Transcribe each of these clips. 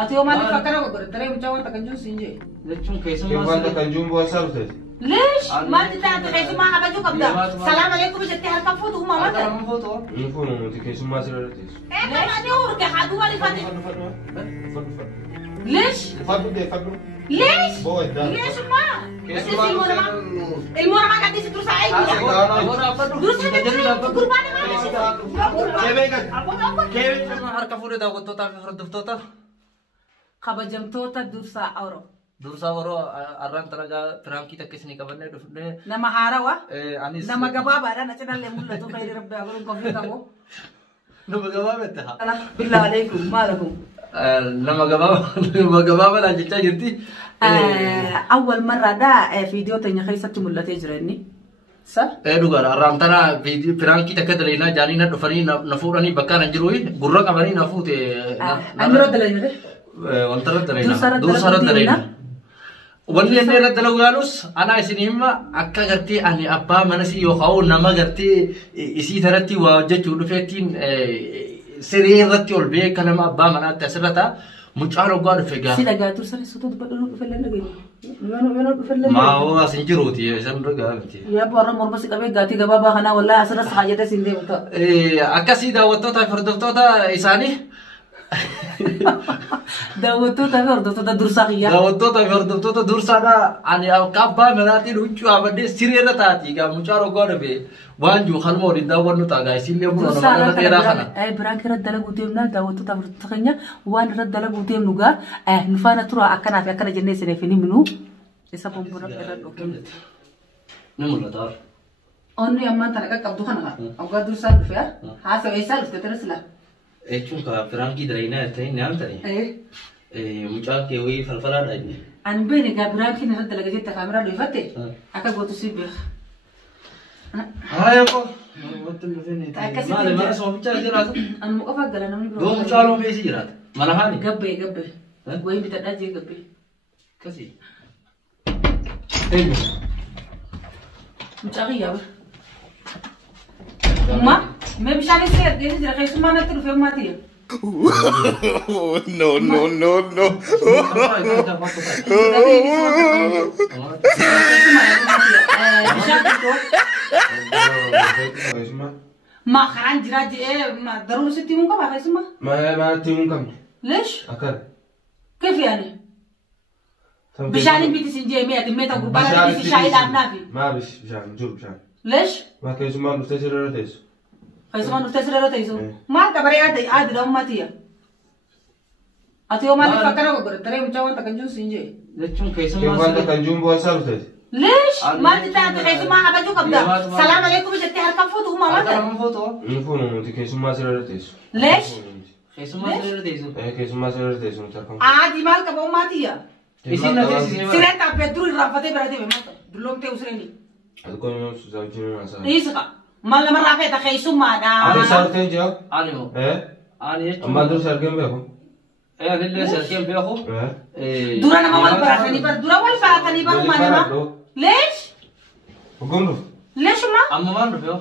أتيو ما تفكر وقدر ترى مجاور تكنجون سنجي. ليشون كيسو كيف ما أنت كنجوم بواسطة؟ ليش؟ ما تتعب كيسو ما أبجو كبدا. سلام عليكم بجتة هركب فوتو ما ماذا؟ أنا فوتو. نفون أنت كيسو ما سررتيس. إيه ما نور كحدو ما لفاتي. ليش؟ فضلوا. ليش؟ بوي ده. ليش ما؟ كيسو بس ما المورا ما قاعد يسدرس عيد. درس قربان ما كيف هركب فوتو ده وتوتا في هرد فوتو. خبجمتوتا درسا أورو. درسا ورو أران تراجع فرانكي تكسني كبرنا دفنه. نما هاروا. أنيس. نما جبابا أنا نحن لمول لتو خير ربي أقولون كفي كابو. نما جبابا تها. بالله عليكم ما لكم. نما جبابا لا جتا جرتي. أول مرة دا فيديو تاني خيسة تملا تجرني. صح؟ دوغار أران ترى فيديو فرانكي تكدلينا جانينا دفني نفوراني بكار نجروي غرّا كماني نفوت. أنا رد لينا. والترد دلينا دوسرة دلينا واللي أنا رد لوجانوس أنا إسنيما أكا قرتي أني أبا منسي يوخاو نما قرتي إسي ثرتي وجت ولفتين سرير رتي والبيع كلام أبا منا تسرتا مجالو قاد فيجا سيدا قاد ترسل سوتو بدلو فلنا قيني ما هو سنجروتي سنرجع يا بورا مرمسي كبي قاتي قبابا خنا ولا أسرس حاجة سندي وتا أكا سيدا وتوتا فردوتا إساني داوتو تفردو درساقيا داوتو تفردو درسانا أني أكابا مناتي لوجو أبدي سريرة تاتي كم مشارو قاربي وانجو خلمو رداور نتاعي سيلي برونا ما نتيرا خنا أي برانك رد دلقو تيمنا داوتو تفردو وان رد دلقو تيم نوغا نفانا ترى أكنا في أكنا جنة سنفيني منو إسا بمبرا بدل أوكي نمر دار أنو يمان ترى كابدو خنا أو قادر سال فيها حاسة إيسال استدرسلا إيشون كفرانكي درينا تين نعم تري مجال كيوي فلفلا راجني أنا بيني كبرانكي نرد لقى جت كاميرا لو يفتح أكا قوتو سيبه هاي أبو ما له ما اسمه مجال جرات أنا مقفى قال أنا مني دو مجالهم بيسي جرات ما له هاني قبي وين بتدأجي قبي كسي مجاقي يا ما بيشاني سير دي جرا خيسو ما نتر في ماتي no ما خران جراجي ما ضروري ستيمون كم خيسو ما تيمون كم ليش أكل كيف يعني بيشاني بيتي سنجي مية ميتا قربانا بيتي شايد عبنافي ما بيشان جور بيشان ليش ما كيسو ما نفتسر رتيس خيسو ما نفتسر رتيسو ما كبري عاد لهم ماتيا أتيو ما نفكر وقدر ترى مجاور تكنجون سنجي ليشون كيسو كيف ما أنت كنجوم بواسطة؟ ليش ما تتعب كيسو ما أبجو كبدا سلام عليكم بجتة هركب فوتو ما ماذا أنا فوتو نفون أنت كيسو ما سررتيس. ليش كيسو ما سيرديسو كيسو ما سررتيس نتركم. عادي مالك أبو ماتيا إيشين نتيجة سيرت أبدرو الرافته برادي بماذا دلهم تيوسرني أذكر يوم سوزاوجين مسا. إيشكا ما لما رافته كيسو ما دا أنا سارتين جاو. أنا هو أنا أما درو ساركين بيكو. أنا اللي سأركين بيأخو دورنا ما وال براتني بر دورا وال براتني بر ما نما ليش وقوم ليش ما أما ما نرفيه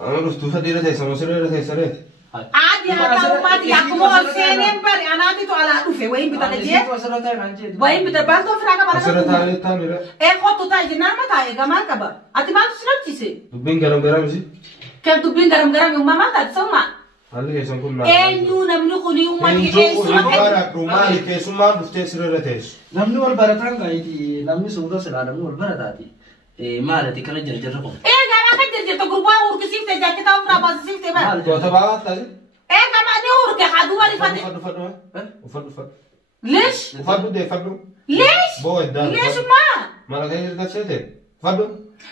أنا رفتو فديرة تيسا مسيرة تيسا ريت. عادي هذا ما تي أكمل السنين بر أنا تيجي على أوفي وين بتلاقيه وين بتبالتو فراغ مسيرة بارا تالي تاني لا. خطو تاي جنان ما تاي كمان كبر أتي ما تسلم تيسي دبين كلام كلام مشي. كل دبين garam يوم ما تسمع هلا كيسان كل ما. أنيو نملك يوم ما تيجي إنجو ولبارك رومالي كيسو ما بفتسر رتيس. namni wal barataan gaayiti namni suuda sila namni wal barataati maalati kana jarjarraqo gama kan jarjarta gurbaa urkisiifte jaakita ofraa baasisiifte bara تو تبعات تاني. gama ni urke hadu wali fate فدو وفدو. ليش وفدو ده فدو. ليش بوي ده. ليش ما ما لك هيك تسيته. فدو.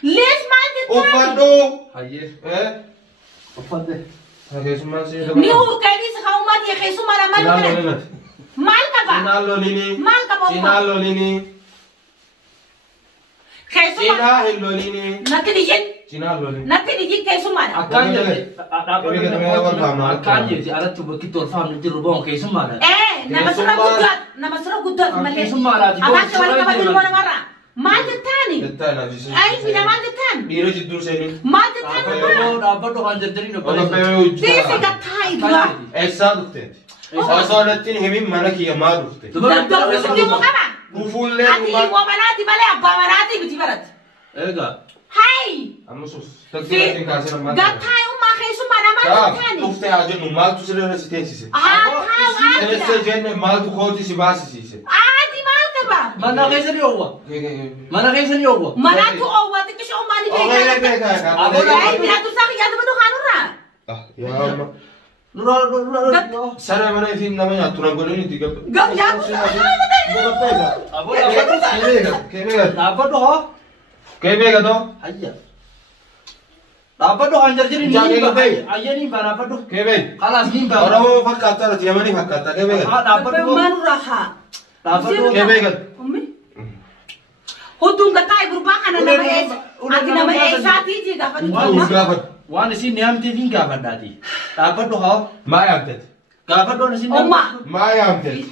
ليش ما تتاني وفدو. hayyee ufadde hageesummaan si ni urkanii si haumati ya keessuma la mal kaba sinaalolini mal kaba sinaalolini keessuma sinaalolini natti dijin sinaalolini keessuma akkaan jirti alatti bakki tolfaamni jirru boon keessummaadha nama sura guddaat malee keessummaadhaati afaan wal kaba jirru namarra maal jettaani jettaana bisi ay fida maal jettaan dhiira jidduu seeni maal jettaan dhaabbadhu kan jarjariin wala fe'ee hojii deese gattaa idura eessaa dhufteeti Osoonattiin himin mana kiyya maal dhufte? Daddarbu sitti mukama. Gufuullee Ati ilmoo manaati malee abbaa manaati miti baratti. Egaa. Hai. Ammusus tattiraatiin kaasee namaa. Gattaayummaa keessummaa namaa taani. Dhuftee haa jennu maaltu sirreera si teessise? Haa Teessee jenne maaltu kooti si baasisiise? Aati maal qaba? Mana keessa ni oowwa. Mana keessa ni oowwa. Manaatu oowwa xiqqisha ummaani beekaa. Ai biraatu isaa kiyyaatu badu haanurraa. Yaa amma. Saree mana ifiin nama nyaattu na godhanii itti gabba. Dhaabbadhu hoo? Keebeeka too? Ayya. Dhaabbadhu kan jarjiri ni bahe. Ayya ni ba dhaabbadhu. Keebeen. Kalaas ni ba. Oromoo fakkaata irratti yamanii fakkaata keebeeka. Dhaabbadhu hoo? Manurraa haa. Dhaabbadhu. Keebeeka. Hutuun gattaa'e gurbaa kana nama eessa? Ati nama eessaatii jee gaafatu. Maal gaafatu? Waan isin neamteef hin gaafadhaati. Dhaabbadhu hoo? Maa yaamteeti? Gaafadhu isin. Ommaa. Maa yaamteeti?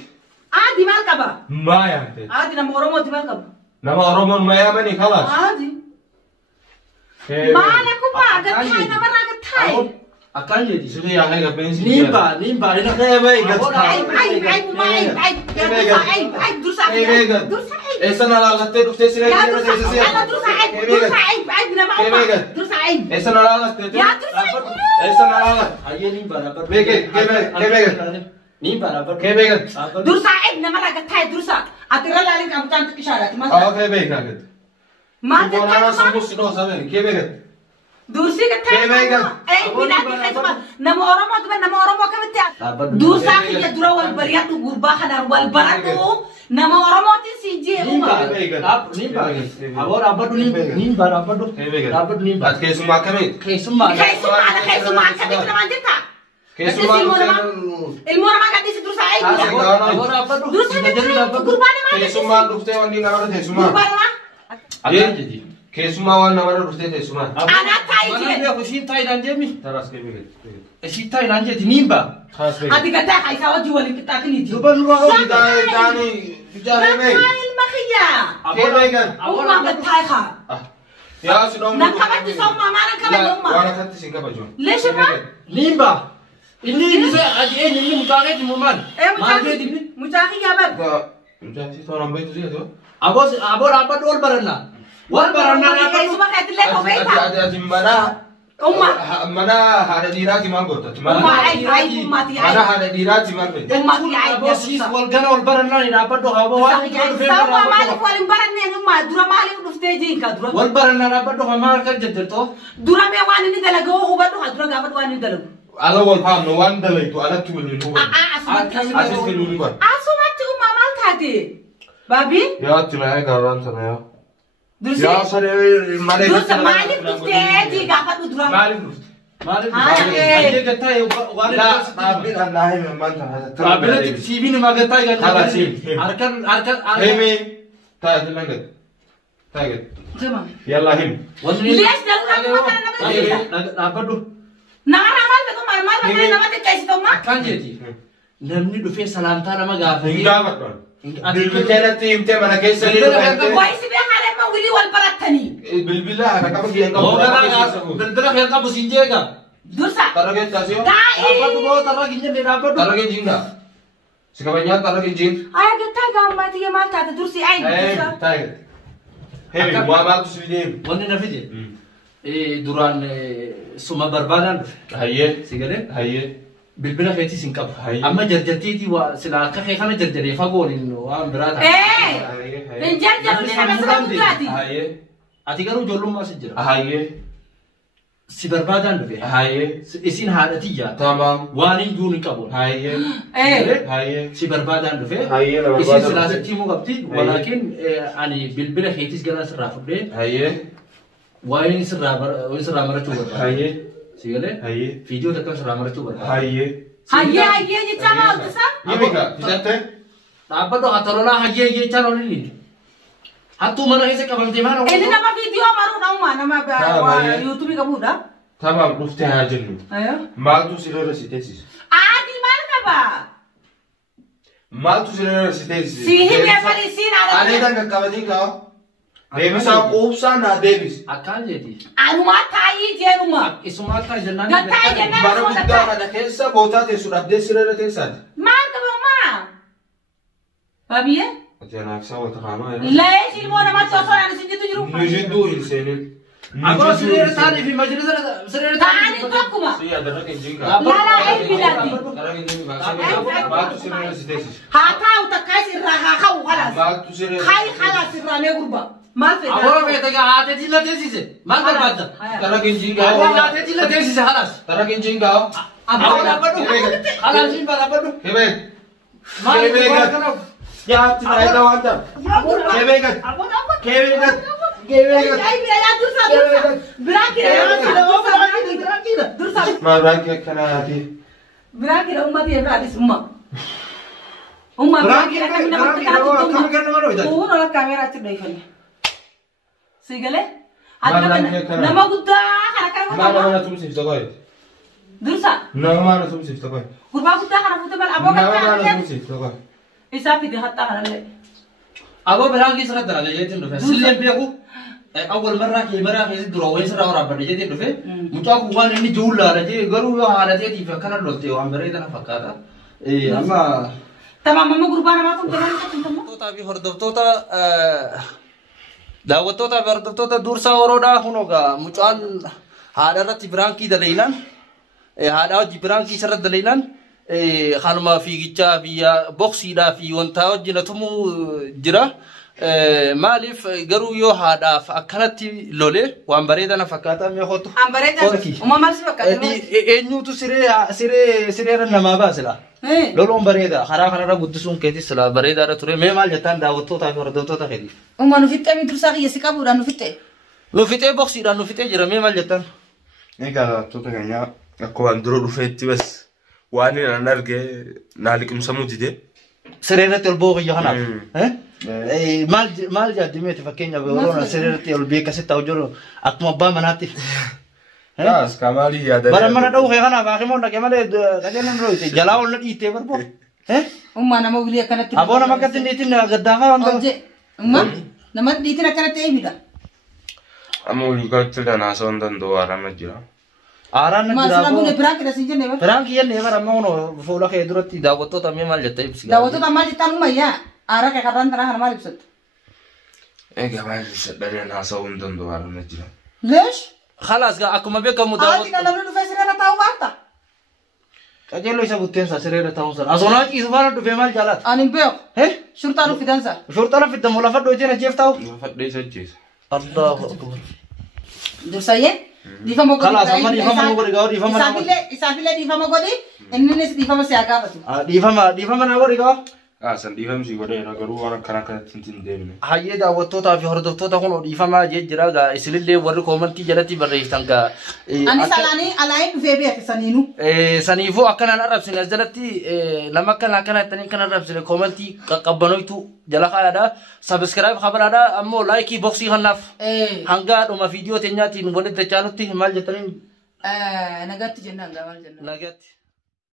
Aadi maal qaba? Maa yaamteeti? Aadi nama Oromooti maal qaba? Nama Oromoon ma yaamanii kalaas? Aadi. Maal akkuma gattaa'e namarraa gattaa'e. Akkaan jeeti. Sirrii yaa'ee gabbeensi. Nimba. Eessa na laalattee dhuftee siree jira teessisee. Eessa na laalattee tu. Eessa na laalatte. Hayyee nimba dhaabbadhu. Keebeeka. Nimba dhaabbadhu. Keebeeka. Dursaa eeg namarraa gattaa'e dursaa. Ati irra laalin qabutaan xiqqishaadhaati. Keebeeka. Maal Boonaa sammuu si dhoo sabeen keebeeka. Dursi gattaa'e. Bilaatti keessuma nama Oromoo tuba nama Oromoo kamitti haa. Dursaa kiyya dura wal bariyadhu gurbaa kanaan wal baradhu nama Oromootiin si jee'uma. Nimba. Aboo dhaabbadhu nimba dhaabbadhu. Dhaabbadhu nimba. Ati keessummaa akkamii? Keessummaa. Keessummaa akkamitti namaan jetta? Ilmoo namaa gadhiisi dursaa eegi. Aboo dhaabbadhu. Dursaa gurbaa namaa Keessummaan dhuftee wanni namarra teessumaa. gurbaa namaa. Akkaan jeeti. Keessummaa waan namarra dhuftee teessumaa. Anaa taa'ii Mana jee. beeku isiin taa'idhaan jeemi. Taraas keebeeka. Isiin taa'idhaan jeeti nimba. Taraas keebeeka. Ati gataa haisaa wajji waliin qixxaatiniiti. Duba nurraa hojii. Taani ijaaree Gataa ilma kiyyaa. keebeekan. Ummaa gataa haa. Yaa si dhoomu. Nan kabatti sommaa maalan kabatti Waan ummaa. akkatti si kabajuun. Leeshima. Nimba. Inni isa ajeen inni mutaaqeeti mumaan. Maal beekti? Mucaa kiyyaa bar. Mucaa si tooraan beektu si ati Aboo dhaabbadhu ol barannaa. Wal barannaa dhaabbadhu. Keessuma keetillee kobeeta. ati mana Ummaa. mana haadha dhiiraati maal goota? Ummaa ayi ummaati Mana ayi. haadha dhiiraati maal beektu? Ummaati ayi. Aboo siis wal gana ol barannaa ni dhaabbadhu. Aboo waan dhufee Sababa maaliif waliin baranneen ummaa dura maaliif dhuftee jiinka dura. wal barannaa dhaabbadhu hamaa harka jajjartoo. Dura mee waan inni dalagu hubadhu haa dura gaafadhu waan inni dalagu. Ala wal faamnu waan dalaytu alatti waliin hubannu. Asumatti. Asis kennuun hin baru. Asumatti ummaa maal taate? Baabii? Yaa itti na eegarraan sana yaa. Dursi. Yaa saree malee. Dursa maaliif dhuftee jii gaafadhu dura. Maaliif dhufte? Maaliif? Haa, Ajee gataa waan Dhaabbiin annaa hime maanta. Dhaabbiletti siibiin himaa gataa Kala siin. harkan. Himi. Taa'e dillan gad. Taa'e gad. Jama. Yallaa himi. Lees daluu kana nama dhiisa. Dhaabbadhu. Namarraa maal fedhu maal fedhu nama xiqqeessitu ummaa. Akkaan jeeti. Namni dhufee salaamtaa nama gaafate. Hin gaafadhu. Bilbilatti himtee mana keessa ni dhufettee. Waayisi bee haadha immoo wilii wal barattanii. Bilbila haadha qaba kiyyan qabu. Bilbila kan qabu siin jeega. Dursa. Tarragee taasisuu. Dhaabbadhu moo tarraa kinyallee dhaabbadhu. Tarragee jiinga. Si kabajaan tarragee jiin. Aya gattaa gaammaati yaa maal taate dursi ayi dursa. Taa'e. Hemi waa maaltu si deemu. Wanni na fide. Duraan suma barbaadaan dhufe. Hayyee. Si galee. Hayyee. Bilbila keetis hin qabu. Hayyee. Amma jarjartiitii waa silaa akka kee kana jarjaree fagoon waan biraa ta'a. Hin jarjaru ni nama sirra guddaati. Hayyee. Ati garuu ijoollummaa si jira. Hayyee. Si barbaadaan dhufe. Hayyee. Isin haadhatii yaa. Tamam. Waan hin juun hin qabu. Hayyee. Hayyee. Si barbaadaan dhufe. Hayyee na Isin barbaadaan silaa dhufe. sitti himuu qabdi. Walaakin ani bilbila keetis gara sirraa fudhee Hayyee. waa'een sirraa marachuu barbaada. Hayyee. Si galee. Hayyee. Viidiyoo takka sirraa marachuu barbaada. Hayyee. Hayyee jechaa maal tasaa? Yimika fitattee. Dhaabbadhu hatarolaa hayyee jechaan ol inni. Hattuu mana keessa qabamtee maal Inni nama viidiyoo maruudha ummaa nama yuutuubii qabuudha. Tamam dhuftee haa jennu. Maaltu sirreera si teessise? Aadii maal qaba? Maaltu sirreera si teessise? Si himee marii siin haadha. Ani kan qaqqabatiin kaa. Deebisaa quubsaa naa deebis. akkaan jeeti. Anumaa taa'ii jeenuma. Isuma akka jennaan. Gataa jennaan. Bara guddaa kana keessa bootaa teessu dhabdee sirreera teessaati. Maal أبيه أنا أكسر وتخانوا ليش المونا ما توصل أنا سجدت جروب نجدو إنسان أقول سرير ثاني في مجلس سرير ثاني تقوم سيا درك إنجينك لا لا أي بلادي درك إنجينك ما تسير سيدسي هاتا وتكايس الرها خو خلاص ما تسير خاي خلاص الرامي غربة ما في أقول بيتك عادتي لا تنسي ما تبغى درك إنجينك أقول عادتي لا تنسي خلاص درك إنجينك أقول أبدو خلاص جيب أبدو كيفك ما كيفك يا تنايدا وانت كيفك كيفك كيفك ما براكي كناتي براكي أمتي براكي سما أمة براكي كم كان مرة هو ولا كاميرا تبدأ يفني سيجله نما قد ما أنا تمسك تقول درسا ما أنا تمسك تقول قربا قد أنا فوت بال أبوك ما أنا تمسك تقول إسافي ده حتى هلا أبو براكي سرت درجة جيتين دفع سلم بيكو أول مرة كي مرة كي تدور وين سر أورا بدي جيتين دفع متأكد وان إني جول لا رجع قالوا يا هذا جيتي فكنا لوتي وعم بريد أنا فكرة إيه أما تمام ماما قربا أنا ما تمتلك توتا في هردوتا دعوتوتا في هردوتا دور ساورودا هنوكا مچان هذا رت برانكي دليلان هذا جبرانكي سر دليلان خالما في جيتشا في بوكسي دا في وانتاو جنتمو جرا مالف غرو يو هذا فاكنتي لولي وان بريدنا فكاتا مي خوتو ام بريدا وما مالس فكاتا انيو تو سيري نما باسلا لولون بريدا خرا خرا غدسون كيتي سلا بريدا توري مي مال جتان داوتوتا فردوتوتا خدي وما نفيت امي درسا يسكابو دا نفيت بوكسي دا نفيت جرا مي مال جتان إنك توتا كنيا أكو أندرو رفيتي بس وأنا نرجع نالك مسموتي ده سريرة البوغ يهنا مال جا دميت فكينيا بورونا سريرة البيك ستة وجرو أكما با مناتي بس كمالي يا ده برا مرة دو خيانا باقي مونا كمالي كجانا نروي جلاو لدي تبر بو أمّا أنا ما بقولي كانت أبونا ما كنت نيتين قدامها عندهم أمّا نما نيتين كانت إيه بيدا أمول قلت لنا سوندن دوارا مجرا آران ما سلامون براك رسيجن نبى براك يلي نبى رمونه فولا كيدرتي دعوتو تامي مال جتاي بس دعوتو تامي جتانو ما يا آرا كهران ترى هرمال بسط إيه كمان لنا سوندن دوارا مجرا ليش خلاص أكو ما بيكم دعوت آتي نلبر نفسر أنا تاو وارتا كجلو يسبوتين ساسرير تاونسر أزوناج إسفار دفعمال جالات أنا بيو هه شرطة لو في دانسا شرطة في الدم ولا فرد وجهنا جيف تاو فدي سجيس الله أكبر درسايه ديفا مو خلاص أما ديفا ما نقول رجاو ديفا ما نقول إسافيله ديفا ما قولي إنني ديفا ما سياقة بتو ديفا ما نقول رجاو سندي فهم شيء كده نقولوا ورا كنا تنتين ديمنا هاي دعوتو تافي هردوتو تكون ديفا ما جي جراغا إسليل ورا كومنتي جلتي بريستان كا أنا سالاني على في بيت سنينو سنيفو أكنا نعرف سنزلتي لما كنا تاني كنا نعرف سن كومنتي كقبنويتو جلاخا هذا سبسكرايب خبر هذا أمو لايكي بوكسي هناف هنگا دوما فيديو تنياتي نقول تجانوتي مال جترين نجات جنة نجات